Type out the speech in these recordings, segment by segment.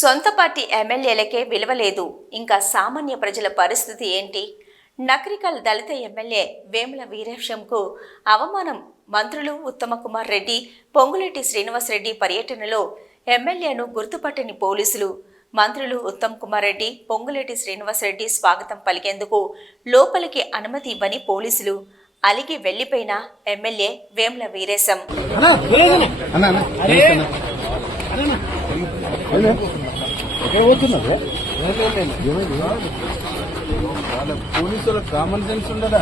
సొంత పార్టీ ఎమ్మెల్యేలకే విలువ లేదు. ఇంకా సామాన్య ప్రజల పరిస్థితి ఏంటి? నకరికల్ దళిత ఎమ్మెల్యే వేముల వీరేశంకు అవమానం. మంత్రులు ఉత్తమ కుమార్ రెడ్డి, పొంగులేటి శ్రీనివాసరెడ్డి పర్యటనలో ఎమ్మెల్యేను గుర్తుపట్టని పోలీసులు. మంత్రులు ఉత్తమ్ కుమార్ రెడ్డి, పొంగులేటి శ్రీనివాసరెడ్డి స్వాగతం పలికేందుకు లోపలికి అనుమతి ఇవ్వని పోలీసులు. అలిగి వెళ్లిపోయిన ఎమ్మెల్యే వేముల వీరేశం. పోలీసుల కామన్ సెన్స్ ఉండదా?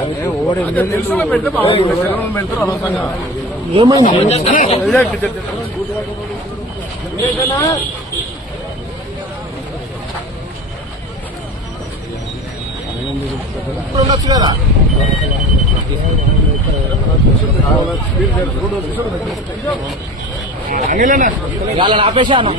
ఉండొచ్చు కదా. ఆపేశాను.